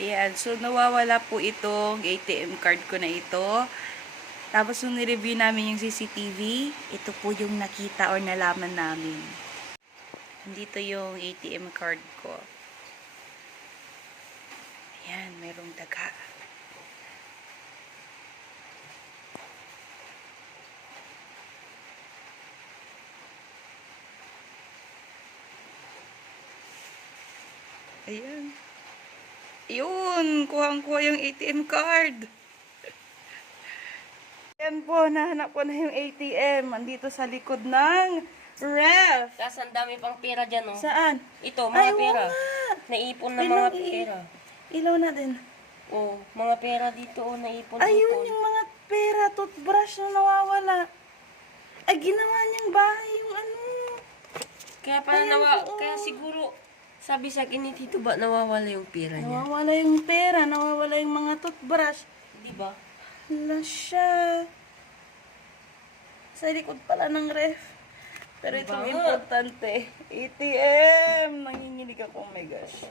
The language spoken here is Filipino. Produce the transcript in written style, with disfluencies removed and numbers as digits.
Ayan, so nawawala po itong ATM card ko na ito. Tapos nung nireview namin yung CCTV, ito po yung nakita or nalaman namin. Dito yung ATM card ko. Ayan, merong daga. Ayan. Yun, kuhang-kuha yung ATM card. Ayan po, nahanap ko na yung ATM. Andito sa likod ng ref. Tapos ang dami pang pera dyan, oh. Saan? Ito, Ay, mga pera. oo nga. Naipon na Ilaw, mga pera. Ilaw natin. Oh, mga pera dito, oh, naipon. Ayun, yung mga pera, toothbrush na nawawala. Ay, ginawa niyang bahay yung ano. Kaya pala Ayan, oo. kaya siguro, sabi sa akin ni Tito ba, nawawala yung pera niya. Nawawala yung pera, nawawala yung mga toothbrush. Di ba? Hala siya. Sa likod pala ng ref. Pero Diba itong nga? importante, ATM. Nanginginig ako, oh my gosh.